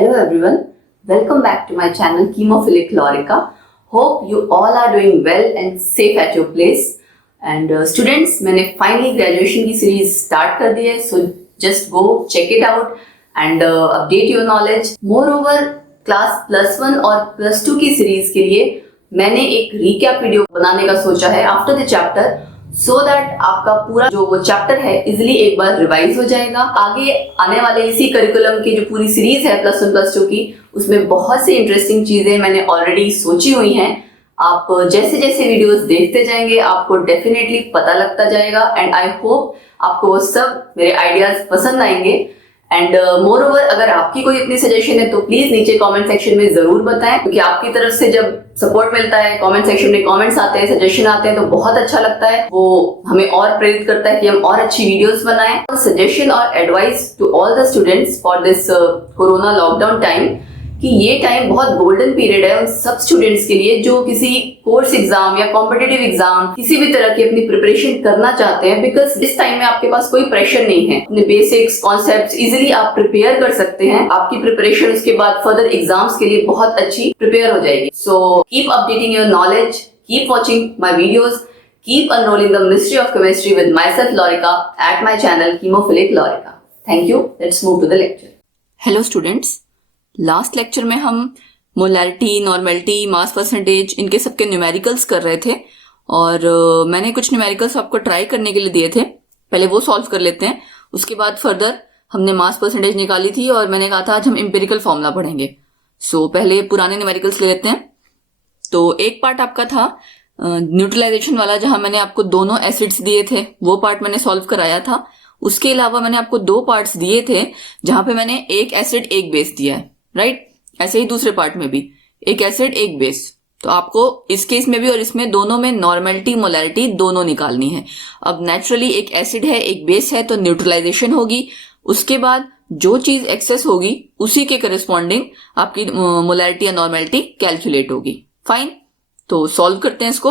Hello everyone, welcome back to my channel Chemophilic Lorica. Hope you all are doing well and safe at your place. And students, मैंने finally graduation की series start कर दी है, so just go check it out and update your knowledge. Moreover, class +1 और +2 की series के लिए मैंने एक recap video बनाने का सोचा है after the chapter. So that आपका पूरा जो वो चैप्टर है इजिली एक बार रिवाइज हो जाएगा. आगे आने वाले इसी करिकुलम की जो पूरी सीरीज है +1 +2 की, उसमें बहुत सी इंटरेस्टिंग चीजें मैंने ऑलरेडी सोची हुई हैं. आप जैसे जैसे वीडियोस देखते जाएंगे आपको डेफिनेटली पता लगता जाएगा एंड आई होप आपको वो सब मेरे आइडियाज पसंद आएंगे. एंड मोर ओवर, अगर आपकी कोई अपनी सजेशन है तो प्लीज नीचे कमेंट सेक्शन में जरूर बताएं, क्योंकि आपकी तरफ से जब सपोर्ट मिलता है, कमेंट सेक्शन में कमेंट्स आते हैं, सजेशन आते हैं तो बहुत अच्छा लगता है. वो हमें और प्रेरित करता है कि हम और अच्छी वीडियोस बनाएं. सजेशन और advice to all the students for this corona lockdown time कि ये टाइम बहुत गोल्डन पीरियड है उन सब स्टूडेंट्स के लिए जो किसी कोर्स एग्जाम या कॉम्पिटिटिव एग्जाम किसी भी तरह की अपनी प्रिपरेशन करना चाहते हैं. बिकॉज इस टाइम में आपके पास कोई प्रेशर नहीं है, अपने बेसिक्स कॉन्सेप्ट्स इजीली आप प्रिपेयर कर सकते हैं. आपकी प्रिपरेशन उसके बाद फर्दर एग्जाम्स के लिए बहुत अच्छी प्रिपेयर हो जाएगी. So keep updating your knowledge, keep watching my videos, keep unrolling the mystery of chemistry with myself Lorica at my channel Chemophilic Lorica. Thank you. Let's move to the lecture. Hello students, last lecture में हम molarity, normality, mass percentage, इनके सबके numericals कर रहे थे और मैंने कुछ न्यूमेरिकल्स आपको ट्राई करने के लिए दिए थे. पहले वो सॉल्व कर लेते हैं, उसके बाद फर्दर हमने मास परसेंटेज निकाली थी और मैंने कहा था आज हम एम्पिरिकल फॉर्मूला पढ़ेंगे. सो पहले पुराने न्यूमेरिकल्स ले लेते हैं. तो एक पार्ट आपका था न्यूट्रलाइजेशन वाला, जहां मैंने आपको दोनों एसिड्स दिए थे, वो पार्ट मैंने सॉल्व कराया था. उसके अलावा मैंने आपको दो पार्ट्स दिए थे जहां पे मैंने एक एसिड एक बेस दिया है, राइट. ऐसे ही दूसरे पार्ट में भी एक एसिड एक बेस. तो आपको इस केस में भी और इसमें दोनों में नॉर्मेलिटी मोलैरिटी दोनों निकालनी है. अब नेचुरली एक एसिड है एक बेस है तो न्यूट्रलाइजेशन होगी. उसके बाद जो चीज एक्सेस होगी उसी के करिस्पॉन्डिंग आपकी मोलैरिटी या नॉर्मेलिटी कैलकुलेट होगी. फाइन, तो सॉल्व करते हैं इसको.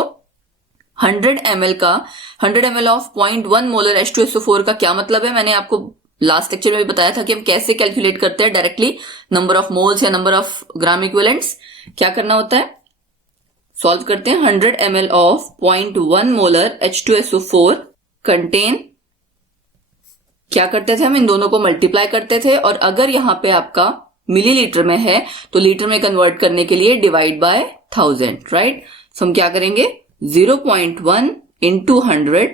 100 ml ऑफ 0.1 मोलर H2SO4 का क्या मतलब है, मैंने आपको लास्ट लेक्चर में भी बताया था कि हम कैसे कैलकुलेट करते हैं डायरेक्टली नंबर ऑफ मोल्स या नंबर ऑफ ग्राम इक्विवेलेंट्स. क्या करना होता है, सॉल्व करते हैं. 100 ml of 0.1 molar H2SO4 contain, क्या करते थे हम, इन दोनों को मल्टीप्लाई करते थे और अगर यहां पे आपका मिलीलीटर में है तो लीटर में कन्वर्ट करने के लिए डिवाइड बाय 1000, राइट. सो हम क्या करेंगे, 0.1 into 100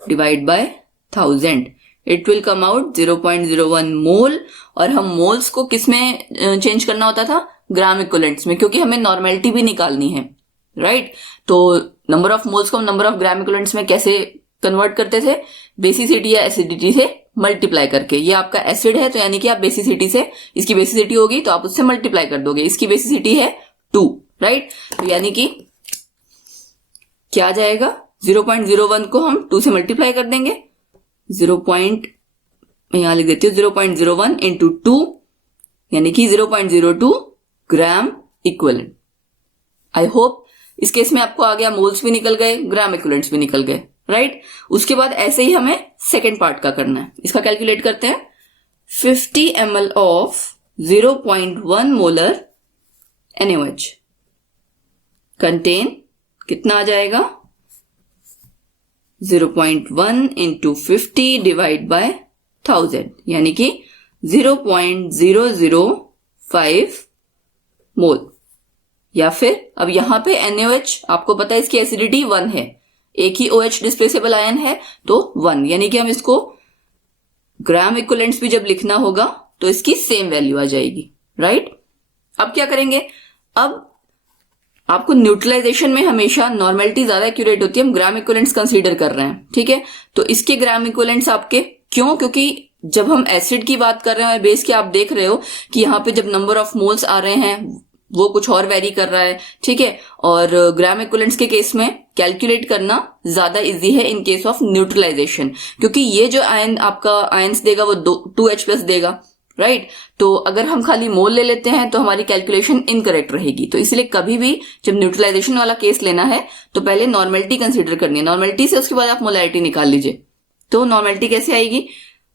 divide by 1000, it will come out 0.01 मोल. और हम मोल्स को किस में चेंज करना होता था, ग्राम इक्विवेलेंट्स में, क्योंकि हमें नॉर्मेलिटी भी निकालनी है, राइट. तो नंबर ऑफ मोल्स को हम नंबर ऑफ ग्राम इक्विवेलेंट्स में कैसे कन्वर्ट करते थे, बेसिसिटी या एसिडिटी से मल्टीप्लाई करके. ये आपका एसिड है तो यानी कि आप बेसिसिटी से, इसकी बेसिसिटी होगी तो आप उससे मल्टीप्लाई कर दोगे. इसकी बेसिसिटी है 2, राइट. तो यानी कि क्या आ जाएगा, 0.01 को हम 2 से मल्टीप्लाई कर देंगे. मैं यहां लिख देती हूँ 0.01 इंटू 2 यानी कि 0.02 ग्राम इक्विवेलेंट. आई होप इस केस में आपको आ गया, मोल्स भी निकल गए, ग्राम इक्विवेलेंट्स भी निकल गए, राइट. उसके बाद ऐसे ही हमें सेकेंड पार्ट का करना है. इसका कैलकुलेट करते हैं. 50 ml of 0.1 molar NaOH contain, कितना आ जाएगा, 0.1 इंटू 50 डिवाइड बाय 1000 यानी कि 0.005 मोल. या फिर अब यहां पे NaOH आपको पता है इसकी एसिडिटी 1 है, एक ही OH डिस्प्लेसेबल आयन है तो 1, यानी कि हम इसको ग्राम इक्विवेलेंट्स भी जब लिखना होगा तो इसकी सेम वैल्यू आ जाएगी, राइट. अब क्या करेंगे, अब आपको न्यूट्रलाइजेशन में हमेशा नॉर्मेलिटी ज्यादा एक्यूरेट होती है, हम ग्राम इक्विवेलेंट्स कंसीडर कर रहे हैं, ठीक है. तो इसके ग्राम इक्विवेलेंट्स आपके क्यों, क्योंकि जब हम एसिड की बात कर रहे हैं बेस की, आप देख रहे हो कि यहाँ पे जब नंबर ऑफ मोल्स आ रहे हैं वो कुछ और वेरी कर रहा है, ठीक है. और ग्राम इक्विवेलेंट्स के केस में कैलकुलेट करना ज्यादा इजी है इन केस ऑफ न्यूट्रलाइजेशन, क्योंकि ये जो आयन आपका आयंस देगा वो 2H+ देगा, राइट. तो अगर हम खाली मोल ले लेते हैं तो हमारी कैलकुलेशन इनकरेक्ट रहेगी. तो इसलिए कभी भी जब न्यूट्रलाइजेशन वाला केस लेना है तो पहले नॉर्मेलिटी कंसीडर करनी है. नॉर्मेलिटी से उसके बाद आप मोलैरिटी निकाल लीजिए. तो नॉर्मेलिटी कैसे आएगी,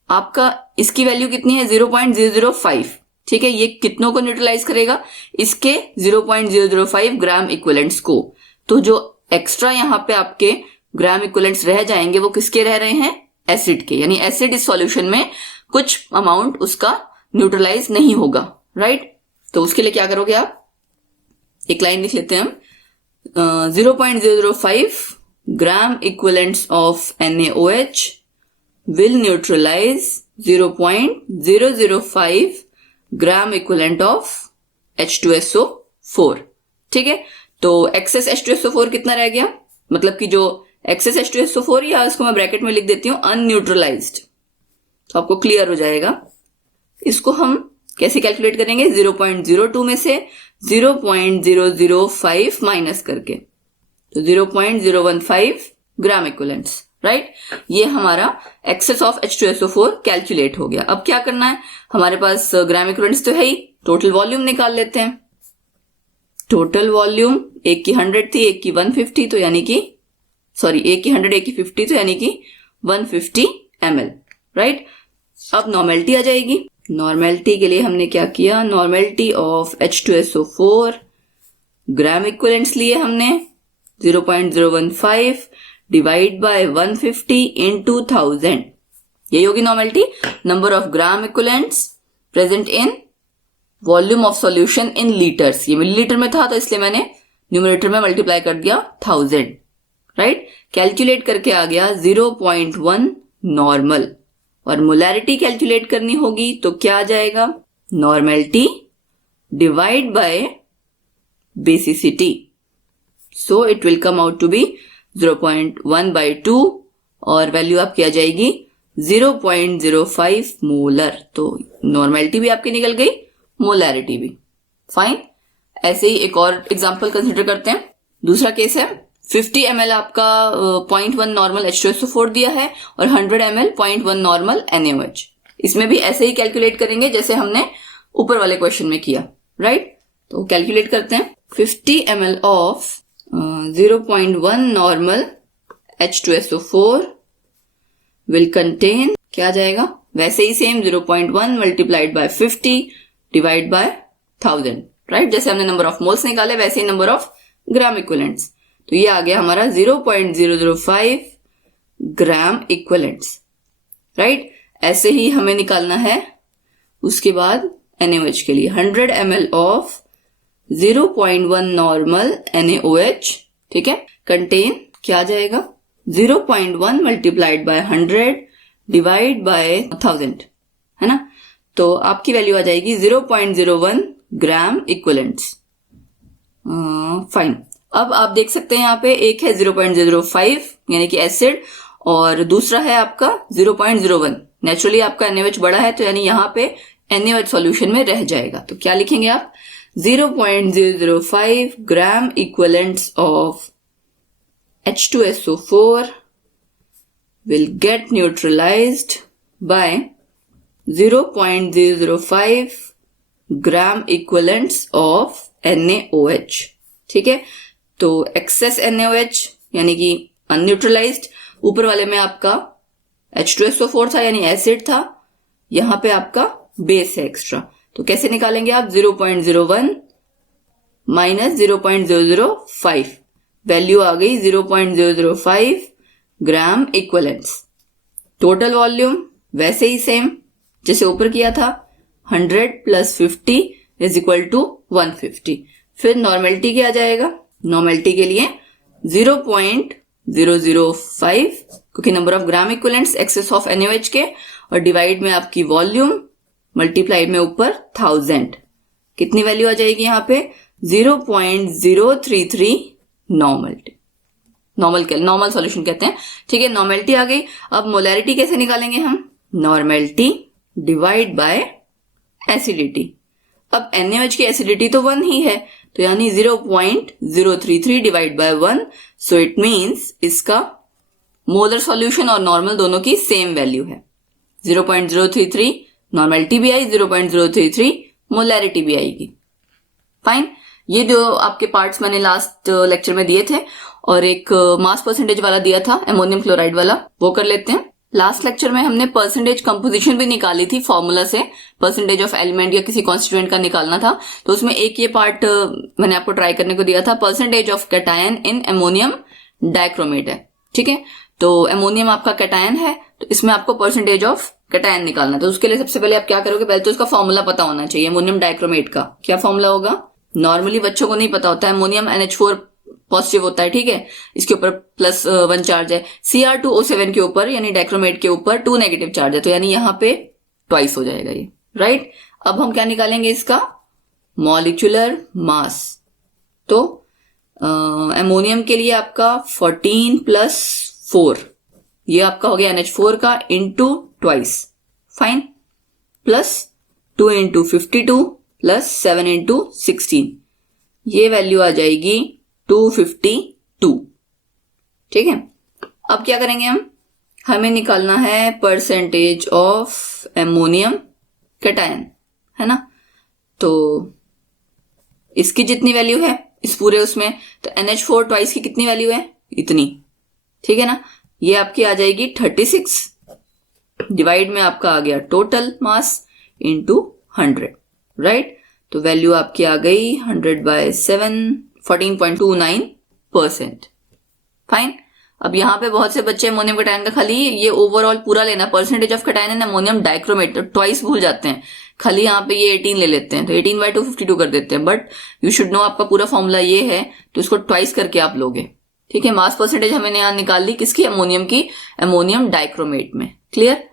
आपका इसकी वैल्यू कितनी है, 0.005, ठीक है, ये कितनों को न्यूट्रलाइज करेगा? इसके 0.005 ग्राम इक्विवेलेंट्स को। तो जो एक्स्ट्रा यहाँ पे आपके ग्राम इक्विवेलेंट्स रह जाएंगे वो किसके रह रहे हैं? एसिड के, यानी एसिड इस सॉल्यूशन में कुछ अमाउंट उसका न्यूट्रलाइज नहीं होगा, राइट? तो उसके लिए क्या करोगे आप? एक लाइन लिख लेते हैं हम, 0.005 gram equivalents of NaOH will neutralize 0.005 gram equivalent of H2SO4। ठीक है, तो एक्सेस H2SO4 कितना रह गया? मतलब कि जो एक्सेस H2SO4, या इसको मैं ब्रैकेट में लिख देती हूं अनन्यूट्रलाइज्ड, तो आपको क्लियर हो जाएगा। इसको हम कैसे कैलकुलेट करेंगे? 0.02 में से 0.005 माइनस करके, तो 0.015 ग्राम इक्विवेलेंट्स, राइट? ये हमारा एक्सेस ऑफ H2SO4 कैलकुलेट हो गया। अब क्या करना है? हमारे पास ग्राम इक्विवेलेंट्स तो है ही, टोटल वॉल्यूम निकाल लेते हैं। टोटल वॉल्यूम एक की 100 थी, एक की 150, तो यानी कि एक की 100 एक की 50, तो यानी कि 150 ml, राइट? अब नॉर्मेलिटी आ जाएगी। नॉर्मेलिटी के लिए हमने क्या किया? Normality of H2SO4 gram equivalents लिए हमने 0.015 डिवाइड बाय 150 इंटू 1000, यही होगी normality. Number of gram equivalents present in volume of solution in litres. ये मिलीलीटर में था तो इसलिए मैंने न्यूमरेटर में मल्टीप्लाई कर दिया 1000, राइट? कैलकुलेट करके आ गया 0.1 नॉर्मल। और मोलैरिटी कैलकुलेट करनी होगी तो क्या आ जाएगा? Normality divide by basicity, so it will come out to be 0.1/2 और वैल्यू आपकी आ जाएगी 0.05 मोलर। तो नॉर्मेलिटी भी आपकी निकल गई, मोलैरिटी भी। फाइन। ऐसे ही एक और एग्जांपल कंसीडर करते हैं। दूसरा केस है 50 ml आपका 0.1 नॉर्मल H2SO4 दिया है और 100 ml 0.1 नॉर्मल NaOH। इसमें भी ऐसे ही कैलकुलेट करेंगे जैसे हमने ऊपर वाले क्वेश्चन में किया, राइट? तो कैलकुलेट करते हैं। 50 ml of 0.1 normal H2SO4 will contain, क्या जाएगा? वैसे ही same 0.1 multiplied by 50 divide by 1000, right? जैसे हमने नंबर ऑफ मोल्स निकाले वैसे ही नंबर ऑफ ग्राम इक्विवेलेंट्स। तो ये आ गया हमारा 0.005 ग्राम इक्विवेलेंट्स, राइट? ऐसे ही हमें निकालना है उसके बाद NaOH के लिए 100 ml ऑफ 0.1 नॉर्मल NaOH, ठीक है, कंटेन, क्या जाएगा? 0.1 मल्टीप्लाइड बाय 100 डिवाइड बाय 1000, है ना? तो आपकी वैल्यू आ जाएगी 0.01 ग्राम इक्विवेलेंट्स। फाइन। अब आप देख सकते हैं यहाँ पे एक है 0.005 यानी कि एसिड और दूसरा है आपका 0.01। नेचुरली आपका NaOH बड़ा है तो यानी यहाँ पे NaOH सॉल्यूशन में रह जाएगा। तो क्या लिखेंगे आप? 0.005 gram equivalents of H2SO4 will get neutralized by 0.005 gram equivalents of NaOH, ठीक है? तो एक्सेस NaOH यानी कि अनन्यूट्रलाइज्ड, ऊपर वाले में आपका H2SO4 था यानी एसिड था, यहां पे आपका बेस है एक्स्ट्रा। तो कैसे निकालेंगे आप? 0.01 माइनस 0.005, वैल्यू आ गई 0.005 ग्राम इक्विवेलेंट्स। टोटल वॉल्यूम वैसे ही सेम जैसे ऊपर किया था, 100 प्लस 50 इज इक्वल टू 150। फिर नॉर्मेलिटी क्या आ जाएगा? नॉर्मेलिटी के लिए 0.005 क्योंकि number of gram equivalents excess of NaOH के, और डिवाइड में आपकी वॉल्यूम, मल्टीप्लाइड में ऊपर 1000, कितनी वैल्यू आ जाएगी यहाँ पे? 0.033 नॉर्मल सॉल्यूशन कहते हैं, ठीक है? नॉर्मेलिटी आ गई। अब मोलैरिटी कैसे निकालेंगे हम? Normality divide bye acidity. अब NaOH की एसिडिटी तो 1 ही है तो यानी 0.033 divide by 1, so it means इसका मोलर सॉल्यूशन और नॉर्मल दोनों की सेम वैल्यू है। 0.033 नॉर्मेलिटी भी आई, 0.033 मोलैरिटी भी आएगी। फाइन। ये जो आपके पार्ट्स मैंने लास्ट लेक्चर में दिए थे और एक मास परसेंटेज वाला दिया था, अमोनियम क्लोराइड वाला, वो कर लेते हैं। लास्ट लेक्चर में हमने परसेंटेज कंपोजिशन भी निकाली थी फॉर्मूला से, परसेंटेज ऑफ एलिमेंट या किसी कॉन्स्टिट्यूएंट का निकालना था। तो उसमें एक ये पार्ट मैंने आपको ट्राई करने को दिया था, percentage of cation in ammonium dichromate है, ठीक है। तो अमोनियम आपका कैटायन है, तो इसमें आपको परसेंटेज ऑफ कैटायन निकालना है। तो उसके लिए सबसे पहले आप क्या करोगे, पहले तो उसका फॉर्मूला पता होना चाहिए। अमोनियम डाइक्रोमेट का क्या फॉर्मूला होगा, नॉर्मली बच्चों को नहीं पता होता है। अमोनियम NH4 पॉजिटिव होता है, ठीक है, इसके ऊपर +1 चार्ज है। Cr2O7 के ऊपर यानी डाइक्रोमेट के ऊपर 2 नेगेटिव चार्ज है, तो यानी यहां पे ट्वाइस हो जाएगा ये, राइट। अब हम क्या निकालेंगे, इसका मॉलिक्यूलर मास। तो अमोनियम के लिए आपका 14 + 4, ये आपका हो गया NH4 का इंटू ट्वाइस, फाइन, +2 × 52 +7 × 16, ये वैल्यू आ जाएगी 252, ठीक है। अब क्या करेंगे हम, हमें निकालना है परसेंटेज ऑफ एमोनियम कैटायन, है ना। तो इसकी जितनी वैल्यू है इस पूरे उसमें, तो NH4 ट्वाइस की कितनी वैल्यू है, इतनी, ठीक है ना। ये आपकी आ जाएगी 36, डिवाइड में आपका आ गया टोटल मास इंटू 100, राइट। तो वैल्यू आपकी आ गई 100/7, 14.29%, फाइन। अब यहाँ पे बहुत से बच्चे अमोनियम कैटायन का खाली ये ओवरऑल पूरा लेना, percentage of cation in ammonium dichromate, तो ट्वाइस भूल जाते हैं, खाली यहाँ पे ये 18 ले लेते हैं, तो 18/2 52 कर देते हैं। बट यू शुड नो आपका पूरा फॉर्मूला ये है, तो इसको ट्वाइस करके आप लोगे, ठीक है। मास परसेंटेज हमने यहाँ निकाल ली, किसकी, अमोनियम की, अमोनियम डाइक्रोमेट में, क्लियर।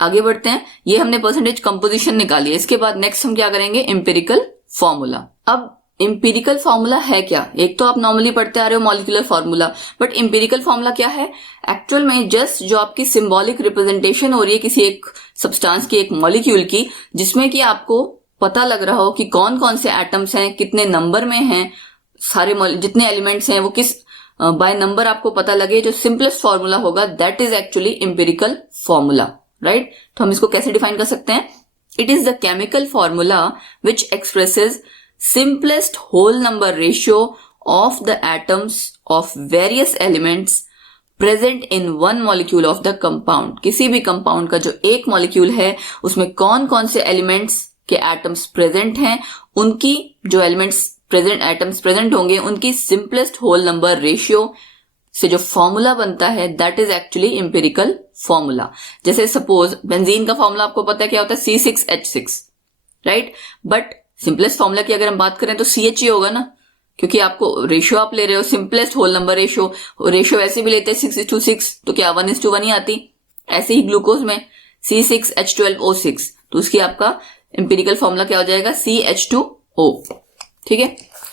आगे बढ़ते हैं, ये हमने परसेंटेज कंपोजिशन निकाली है। इसके बाद नेक्स्ट हम क्या करेंगे, एम्पिरिकल फॉर्मूला। अब एम्पिरिकल फॉर्मूला है क्या, एक तो आप नॉर्मली पढ़ते आ रहे हो molecular formula, but empirical formula क्या है, एक्चुअल में जस्ट जो आपकी सिंबॉलिक रिप्रेजेंटेशन हो रही है किसी एक सब्सटेंस की, एक मॉलिक्यूल की, जिसमें कि आपको पता लग रहा हो कि कौन कौन से एटम्स हैं, कितने नंबर में हैं, सारे जितने एलिमेंट्स हैं वो किस बाय नंबर आपको पता लगे, जो सिंपलेस्ट फॉर्मूला होगा, that is actually empirical formula, right. तो हम इसको कैसे डिफाइन कर सकते हैं, it is the chemical formula which expresses simplest whole number ratio of the atoms of various elements present in one molecule of the compound। किसी भी compound का जो एक मॉलिक्यूल है उसमें कौन कौन से एलिमेंट्स के एटम्स प्रेजेंट हैं, उनकी जो एटम्स प्रेजेंट होंगे उनकी सिंपलेस्ट होल नंबर रेशियो से जो फॉर्मूला बनता है, that is actually empirical formula. जैसे सपोज बेंजीन का फॉर्मूला आपको पता है क्या होता है, C6H6, right. But simplest formula की अगर हम बात करें तो CH होगा ना, क्योंकि आपको रेशियो आप ले रहे हो, सिंपलेस्ट होल नंबर रेशियो वैसे भी लेते हैं 6:6, तो क्या 1:1 ही आती। ऐसे ही ग्लूकोज में C6H12O6, तो उसकी आपका एम्पिरिकल फॉर्मूला क्या हो जाएगा, CH2O, ठीक है।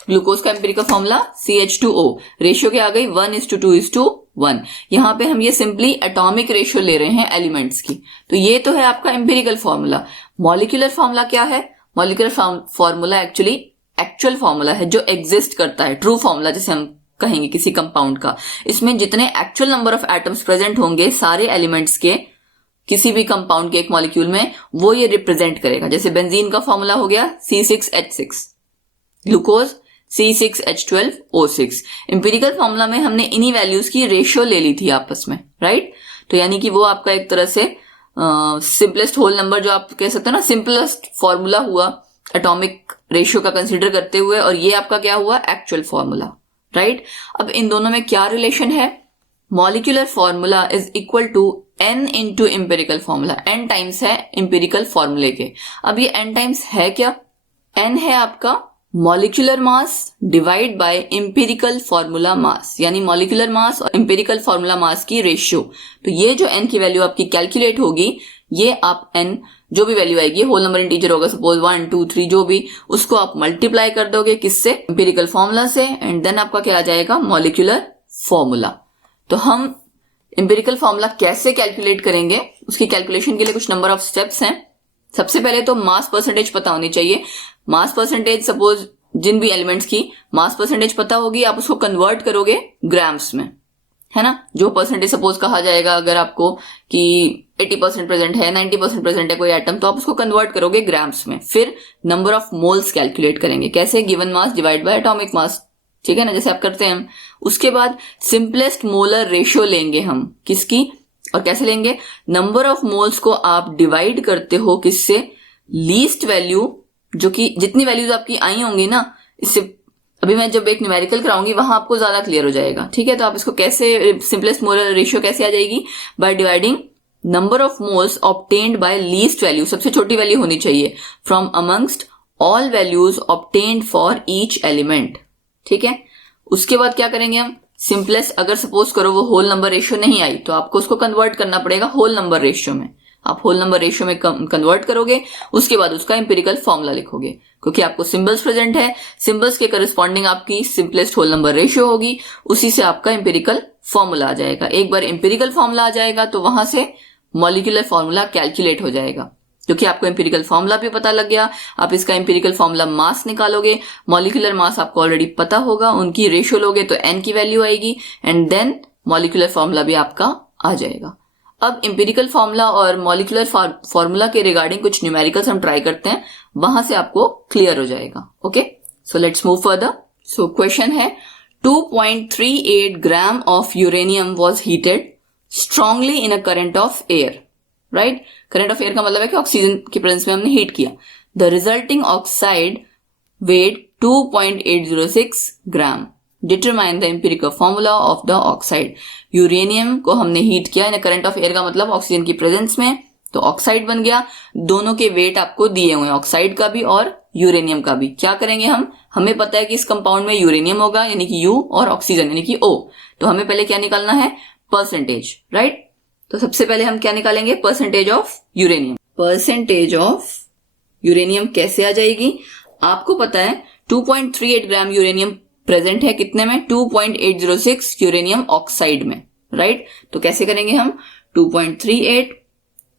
ग्लूकोज का एम्पिरिकल फॉर्मूला CH2O, रेशियो क्या आ गई 1:2:1। यहां पे हम ये सिंपली एटॉमिक रेशियो ले रहे हैं एलिमेंट्स की, तो ये तो है आपका एम्पिरिकल फॉर्मूला। मॉलिक्यूलर फॉर्मूला क्या है, molecular formula actually actual formula है जो एग्जिस्ट करता है, ट्रू फॉर्मूला जैसे हम कहेंगे किसी कंपाउंड का। इसमें जितने actual number of atoms present होंगे सारे एलिमेंट्स के किसी भी कंपाउंड के एक मॉलिक्यूल में, वो ये रिप्रेजेंट करेगा। जैसे बेंजीन का फॉर्मूला हो गया C6H6, glucose C6H12O6। Empirical formula में हमने इन्हीं वैल्यूज की रेशियो ले ली थी आपस में, राइट। तो यानी कि वो आपका एक तरह से सिंपलेस्ट होल नंबर जो आप कह सकते हो ना, सिंपलेस्ट फॉर्मूला हुआ एटॉमिक रेशियो का कंसीडर करते हुए, और ये आपका क्या हुआ, एक्चुअल फॉर्मूला, राइट। अब इन दोनों में क्या रिलेशन है, molecular formula is equal to n into empirical formula, n times है एम्पेरिकल फॉर्मूले के। अब ये n टाइम्स है क्या, n है आपका molecular mass divide by empirical formula मास, यानी मॉलिक्यूलर मास और एम्पिरिकल फॉर्मूला मास की रेशियो। तो ये जो n की वैल्यू आपकी कैलकुलेट होगी, ये आप n जो भी वैल्यू आएगी, होल नंबर इंटीजर होगा सपोज 1 2 3 जो भी, उसको आप मल्टीप्लाई कर दोगे किससे, एम्पिरिकल फॉर्मूला से, एंड देन आपका क्या आ जाएगा, मॉलिक्यूलर फॉर्मूला। तो हम एम्पिरिकल फॉर्मूला कैसे कैलकुलेट करेंगे, उसकी कैलकुलेशन के लिए कुछ नंबर ऑफ स्टेप्स हैं। सबसे पहले तो मास परसेंटेज पता होनी चाहिए। मास परसेंटेज सपोज जिन भी एलिमेंट्स की मास परसेंटेज पता होगी, आप उसको कन्वर्ट करोगे ग्राम्स में, है ना। जो परसेंटेज सपोज कहा जाएगा अगर आपको कि 80% प्रेजेंट है, 90% प्रेजेंट है कोई एटम, तो आप उसको कन्वर्ट करोगे ग्राम्स में। फिर नंबर ऑफ मोल्स कैलकुलेट करेंगे, कैसे, given mass divide by atomic mass, ठीक है ना, जैसे आप करते हैं हम। उसके बाद सिंपलेस्ट मोलर रेशियो लेंगे हम, किसकी, और कैसे लेंगे, नंबर ऑफ मोल्स को आप डिवाइड करते हो किससे, लीस्ट वैल्यू, जो कि जितनी वैल्यूज आपकी आई होंगी ना, इससे अभी मैं जब एक न्यूमेरिकल कराऊंगी वहां आपको ज्यादा क्लियर हो जाएगा, ठीक है। तो आप इसको कैसे, सिंपलेस्ट मोलर रेशियो कैसे आ जाएगी, by dividing number of moles obtained by least value, सबसे छोटी वैल्यू होनी चाहिए, from amongst all values obtained for each element, ठीक है। उसके बाद क्या करेंगे हम, सिंपलेस्ट, अगर सपोज करो वो होल नंबर रेशियो नहीं आई तो आपको उसको कन्वर्ट करना पड़ेगा होल नंबर रेशियो में, आप होल नंबर रेशियो में कन्वर्ट करोगे, उसके बाद उसका एम्पिरिकल फॉर्मूला लिखोगे, क्योंकि आपको सिंबल्स प्रेजेंट है, सिंबल्स के करस्पॉन्डिंग आपकी सिंपलेस्ट होल नंबर रेशियो होगी, उसी से आपका एम्पिरिकल फॉर्मूला आ जाएगा। एक बार एम्पिरिकल फॉर्मूला आ जाएगा तो वहां से मॉलिक्यूलर फॉर्मूला कैलकुलेट हो जाएगा, क्योंकि आपको एम्पिरिकल फॉर्मूला भी पता लग गया। आप इसका एम्पिरिकल फॉर्मूला मास निकालोगे, मॉलिक्यूलर मास आपको ऑलरेडी पता होगा, उनकी रेशियो लोगे तो n की वैल्यू आएगी, एंड देन मॉलिक्यूलर फॉर्मूला भी आपका आ जाएगा। अब एम्पिरिकल फॉर्मूला और मॉलिक्यूलर फॉर्मूला के रिगार्डिंग कुछ न्यूमेरिकल्स हम ट्राई करते हैं, वहां से आपको क्लियर हो जाएगा। Okay, so let's move further. So question है 2.38 gram of uranium was heated strongly in a current of air, right. Current of air का मतलब है कि ऑक्सीजन की प्रेजेंस में हमने हीट किया। The resulting oxide weight 2.806 gram, determine the empirical formula of the oxide. Uranium को हमने हीट किया इन करंट ऑफ एयर का मतलब ऑक्सीजन की प्रेजेंस में, तो ऑक्साइड बन गया। दोनों के वेट आपको दिए हुए हैं, ऑक्साइड का भी और यूरेनियम का भी। क्या करेंगे हम, हमें पता है कि इस कंपाउंड में यूरेनियम होगा यानी कि यू, और ऑक्सीजन यानी कि ओ, तो हमें पहले क्या निकालना है, परसेंटेज, राइट। तो सबसे पहले हम क्या निकालेंगे, percentage of uranium. Percentage of uranium कैसे आ जाएगी, आपको पता है 2.38 ग्राम यूरेनियम प्रेजेंट है कितने में, 2.806 यूरेनियम ऑक्साइड में, राइट। तो कैसे करेंगे हम, 2.38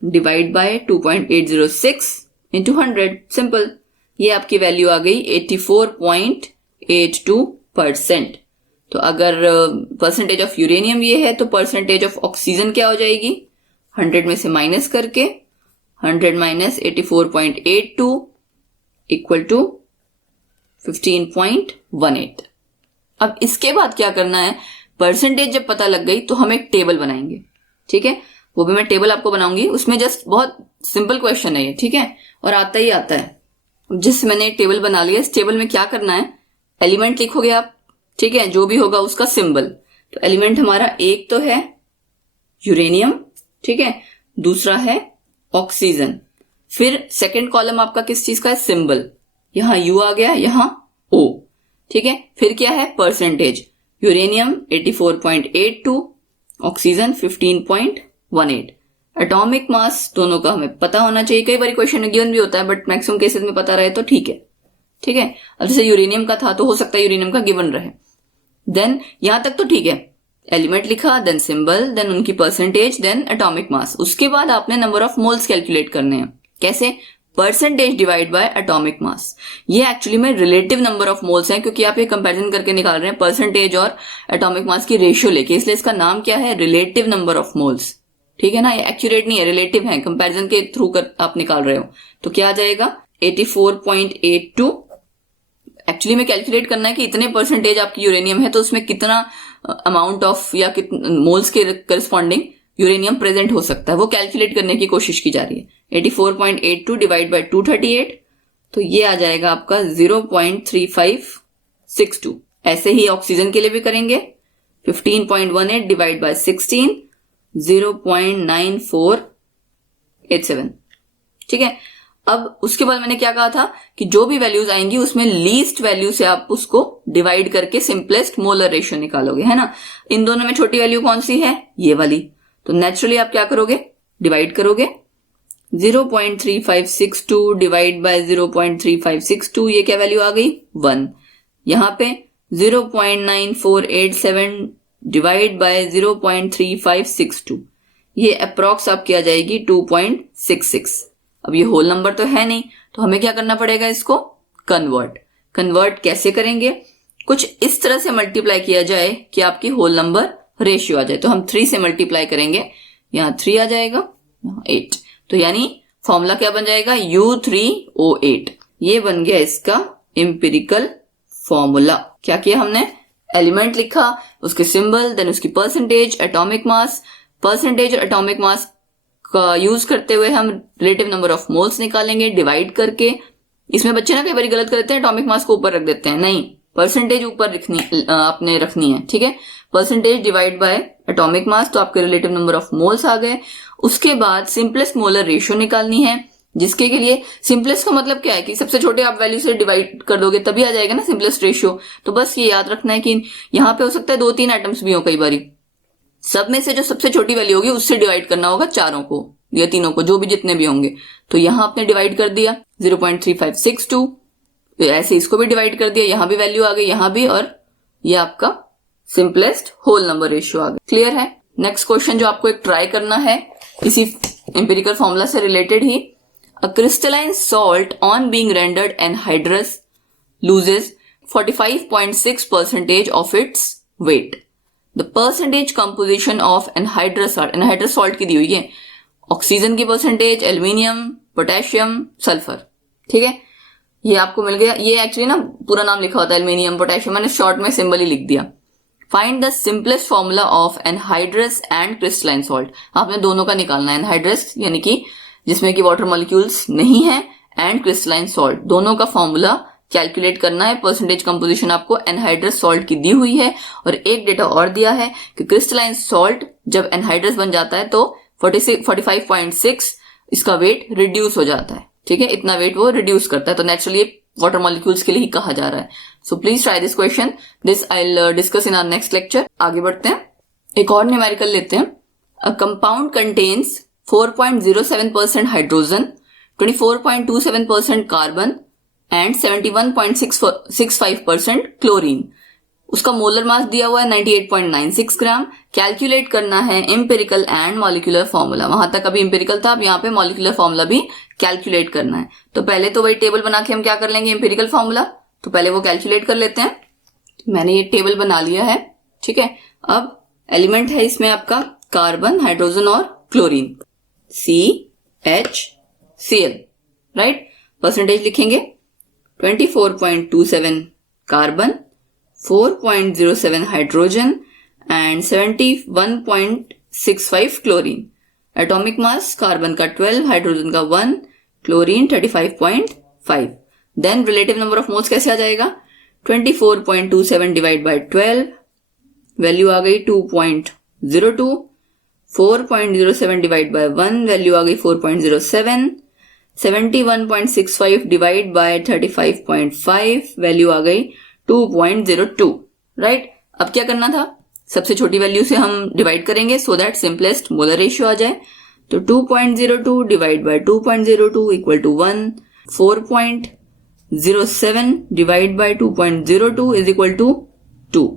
डिवाइड बाय 2.806 इंटू 100, सिंपल। ये आपकी वैल्यू आ गई 84.82%। तो अगर परसेंटेज ऑफ यूरेनियम ये है तो परसेंटेज ऑफ ऑक्सीजन क्या हो जाएगी, 100 में से माइनस करके 100 माइनस 84.82 इक्वल टू 15.18। अब इसके बाद क्या करना है, परसेंटेज जब पता लग गई तो हम एक टेबल बनाएंगे, ठीक है। वो भी मैं टेबल आपको बनाऊंगी, उसमें जस्ट बहुत सिंपल क्वेश्चन है ये, ठीक है, और आता ही आता है। जिस मैंने एक टेबल बना लिया, इस टेबल में क्या करना है, एलिमेंट लिखोगे आप, ठीक है, जो भी होगा उसका सिंबल। तो एलिमेंट हमारा एक तो है यूरेनियम, ठीक है, दूसरा है ऑक्सीजन, फिर सेकंड कॉलम आपका किस चीज का है, सिंबल, यहां यू आ गया, यहां ओ, ठीक है। फिर क्या है, percentage, uranium 84.82, oxygen 15.18। Atomic mass दोनों का हमें पता होना चाहिए, कई बार क्वेश्चन गिवन भी होता है बट मैक्सिमम केसेस में पता रहे तो ठीक है, ठीक है। अब जैसे यूरेनियम का था तो हो सकता है यूरेनियम का गिवन रहे, देन यहां तक तो ठीक है, एलिमेंट लिखा, देन सिंबल, देन उनकी परसेंटेज, देन एटॉमिक मास। उसके बाद आपने नंबर ऑफ मोल्स कैलकुलेट करने हैं, कैसे, percentage divide by atomic mass. ये एक्चुअली में रिलेटिव नंबर ऑफ मोल्स हैं, क्योंकि आप ये कंपैरिजन करके निकाल रहे हैं परसेंटेज और एटॉमिक मास की रेशियो लेके, इसलिए इसका नाम क्या है, रिलेटिव नंबर ऑफ मोल्स, ठीक है ना। ये एक्यूरेट नहीं है, रिलेटिव है, कंपैरिजन के थ्रू कर आप निकाल रहे हो। तो क्या आ जाएगा 84.82। एक्चुअली में कैलकुलेट करना है कि इतने परसेंटेज आपकी यूरेनियम है तो उसमें कितना अमाउंट ऑफ या मोल्स के करस्पॉन्डिंग यूरेनियम प्रेजेंट हो सकता है, वो कैलकुलेट करने की कोशिश की जा रही है। 84.82 डिवाइड बाय 238, तो ये आ जाएगा आपका 0.3562। ऐसे ही ऑक्सीजन के लिए भी करेंगे, 15.18 डिवाइड बाय 16, 0.9487, ठीक है। अब उसके बाद मैंने क्या कहा था कि जो भी वैल्यूज आएंगी उसमें लीस्ट वैल्यू से आप उसको डिवाइड करके सिंपलेस्ट मोलर रेशियो निकालोगे, है ना। इन दोनों में छोटी वैल्यू कौन सी है, ये वाली, तो नेचुरली आप क्या करोगे, डिवाइड करोगे। 0.3562 डिवाइड बाय 0.3562, ये क्या वैल्यू आ गई, 1। यहां पे 0.9487 डिवाइड बाय 0.3562, ये अप्रॉक्स आपकी आ जाएगी 2.66। अब ये होल नंबर तो है नहीं, तो हमें क्या करना पड़ेगा, इसको कन्वर्ट कैसे करेंगे, कुछ इस तरह से मल्टीप्लाई किया जाए कि आपकी होल नंबर रेशियो आ जाए। तो हम 3 से मल्टीप्लाई करेंगे, यहां 3 आ जाएगा, यहां 8, तो यानी फॉर्मूला क्या बन जाएगा, U3O8। ये बन गया इसका एम्पिरिकल फॉर्मूला। क्या किया हमने, एलिमेंट लिखा, उसके सिंबल, देन उसकी percentage, atomic mass, percentage atomic mass का यूज करते हुए हम रिलेटिव नंबर ऑफ मोल्स निकालेंगे डिवाइड करके। इसमें बच्चे ना कई बार गलत करते हैं, एटॉमिक मास को ऊपर रख देते हैं, नहीं, परसेंटेज ऊपर आपने रखनी है, ठीक है। Percentage divide by atomic mass, तो आपके रिलेटिव नंबर ऑफ मोल्स आ गए। उसके बाद सिंपलेस्ट मोलर रेशियो निकालनी है, जिसके के लिए सिंपलेस्ट का मतलब क्या है कि सबसे छोटे आप वैल्यू से डिवाइड कर दोगे तभी आ जाएगा ना सिंपलेस्ट रेशियो। तो बस ये याद रखना है कि यहाँ पे हो सकता है 2-3 एटम्स भी हो कई बारी, सब में से जो सबसे छोटी वैल्यू होगी उससे डिवाइड करना होगा चारों को या तीनों को, जो भी जितने भी होंगे। तो यहां आपने डिवाइड कर दिया 0.3562, ऐसे इसको भी डिवाइड कर दिया, यहां भी वैल्यू आ गई, यहां भी, और ये आपका सिंपलेस्ट होल नंबर रेशियो आ गया। क्लियर है। नेक्स्ट क्वेश्चन जो आपको एक ट्राई करना है इसी एम्पिरिकल फॉर्मूला से related he, a crystalline salt on being rendered anhydrous loses 45.6% of its weight. The percentage composition of anhydrous salt, anhydrous salt की दी हुई है, ऑक्सीजन की परसेंटेज, एल्यूमिनियम, पोटेशियम, सल्फर, ठीक है। ये आपको मिल गया। ये एक्चुअली ना पूरा नाम लिखा होता है एल्यूमिनियम, पोटेशियम, मैंने शॉर्ट में सिंबल ही लिख दिया। Find the simplest formula of anhydrous and crystalline salt. आपने दोनों का निकालना है, एनहाइड्रस यानी कि जिसमें कि वाटर मॉलिक्यूल्स नहीं है, एंड क्रिस्टलाइन सॉल्ट, दोनों का फॉर्मूला कैलकुलेट करना है। परसेंटेज कंपोजिशन आपको एनहाइड्रस सॉल्ट की दी हुई है, और एक डेटा और दिया है कि क्रिस्टलाइन सॉल्ट जब एनहाइड्रस बन जाता है तो 45.6 इसका वेट रिड्यूस हो जाता है, ठीक है, इतना वेट वो रिड्यूस करता है। तो नेचुरली वाटर मॉलिक्यूल्स के लिए ही कहा जा रहा है। So please try this question, this I will discuss in our next lecture. आगे बढ़ते हैं, एक और न्यूमेरिकल लेते हैं। A compound contains 4.07% hydrogen, 24.27% carbon and 71.65% chlorine. उसका मोलर मास दिया हुआ है 98.96 ग्राम। कैलकुलेट करना है एम्पिरिकल एंड मॉलिक्यूलर फॉर्मूला। वहां तक अभी एम्पिरिकल था, अब यहाँ पे मॉलिक्यूलर फॉर्मूला भी कैलकुलेट करना है। तो पहले तो वही टेबल बना के हम क्या कर लेंगे, एम्पिरिकल फॉर्मूला, तो पहले वो कैलकुलेट कर लेते हैं। मैंने ये टेबल बना लिया है, ठीक है। अब एलिमेंट है इसमें आपका कार्बन, हाइड्रोजन और क्लोरीन, CHCl, राइट। परसेंटेज लिखेंगे 24.27 carbon, 4.07 hydrogen and 71.65 chlorine. Atomic mass carbon का 12, हाइड्रोजन का 1, chlorine 35.5। Then relative number of moles कैसे आ जाएगा, 24.27 डिवाइड बाय 12, वैल्यू आ गई 2.02, 4.07 डिवाइड बाय 1, वैल्यू आ गई 4.07, 71.65 डिवाइड बाय 35.5, वैल्यू आ गई 2.02, राइट। अब क्या करना था, सबसे छोटी वैल्यू से हम डिवाइड करेंगे so that simplest molar ratio आ जाए। तो 2.02 divide by 2.02 equal to 1, 4.07 divide by 2.02 is equal to 2,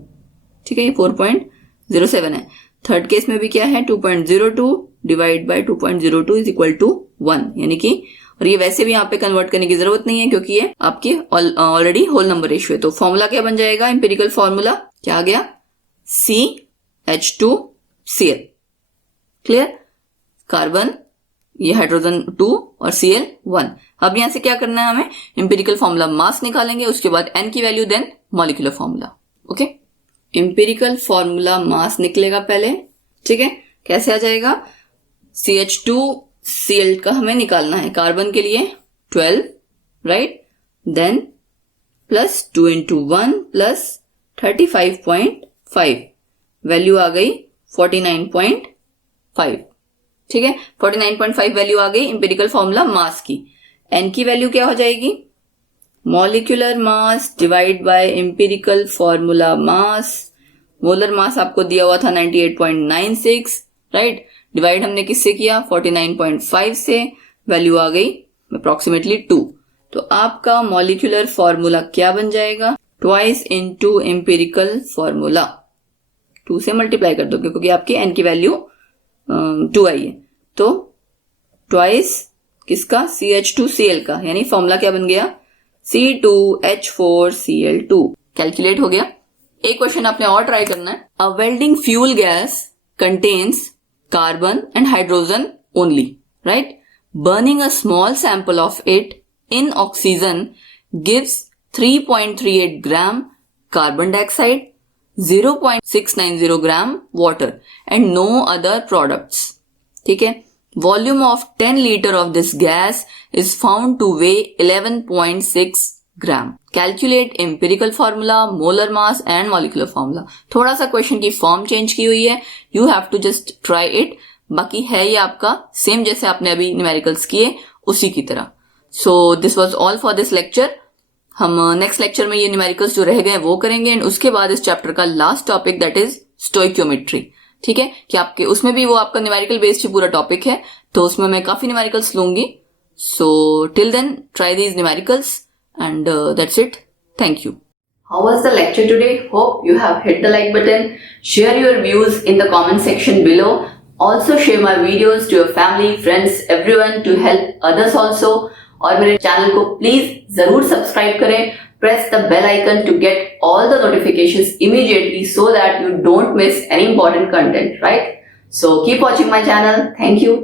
ठीक है, ये 4.07 है। थर्ड केस में भी क्या है, 2.02 divide by 2.02 is equal to 1, यानी कि, और ये वैसे भी यहाँ पे कन्वर्ट करने की जरूरत नहीं है क्योंकि ये आपकी ऑलरेडी होल नंबर रेशियो है। तो फॉर्मूला क्या बन जाएगा, एम्पिरिकल फॉर्मूला क्या आ गया, CH2Cl, क्लियर। कार्बन, ये हाइड्रोजन 2 और Cl 1। अब यहां से क्या करना है हमें, एम्पिरिकल फॉर्मूला मास निकालेंगे, उसके बाद N की value, then molecular formula. Okay, empirical formula mass निकलेगा पहले, ठीक है। कैसे आ जाएगा, CH2Cl का हमें निकालना है। कार्बन के लिए 12, right, then plus 2 into 1 plus 35.5, value आ गई 49.5, ठीक है। 49.5 वैल्यू आ गई एम्पिरिकल फॉर्मूला मास की। N की वैल्यू क्या हो जाएगी, molecular mass divide by empirical formula mass. Molar mass आपको दिया हुआ था 98.96, राइट, डिवाइड हमने किससे किया, 49.5 से, वैल्यू आ गई अप्रोक्सीमेटली 2। तो आपका मॉलिक्यूलर फॉर्मूला क्या बन जाएगा, ट्वाइस इनटू एम्पिरिकल फॉर्मूला, 2 से मल्टीप्लाई कर दो क्योंकि आपकी N की वैल्यू 2 आई है। तो ट्वाइस किसका, CH2Cl का, यानी फॉर्मूला क्या बन गया, C2H4Cl2। कैलकुलेट हो गया। एक क्वेश्चन आपने और ट्राई करना है। A welding fuel gas contains carbon and hydrogen only, right? Burning a small sample of it in oxygen gives 3.38 gram carbon dioxide, 0.690 gram water and no other products. ठीक है. Volume of 10 litre of this gas is found to weigh 11.6 gram. Calculate empirical formula, molar mass and molecular formula. थोड़ा सा question की form change की हुई है. You have to just try it. बाकी है ये आपका सेम जैसे आपने अभी न्यूमेरिकल्स किए उसी की तरह. So this was all for this lecture. हम नेक्स्ट लेक्चर में ये न्यूमेरिकल्स जो रह गए वो करेंगे एंड उसके बाद इस चैप्टर का last topic that is stoichiometry. ठीक है, कि आपके उसमें भी वो आपका न्यूमेरिकल बेस्ड पूरा टॉपिक है, तो उसमें मैं काफी न्यूमेरिकल्स लूंगी. So till then try these numericals and that's it. Thank you. How was the lecture today? Hope you have hit the like button. Share your views in the comment section below. Also share my videos to your family, friends, everyone to help others also. और मेरे channel को please जरूर subscribe करें. Press the bell icon to get all the notifications immediately so that you don't miss any important content, right? So keep watching my channel. Thank you.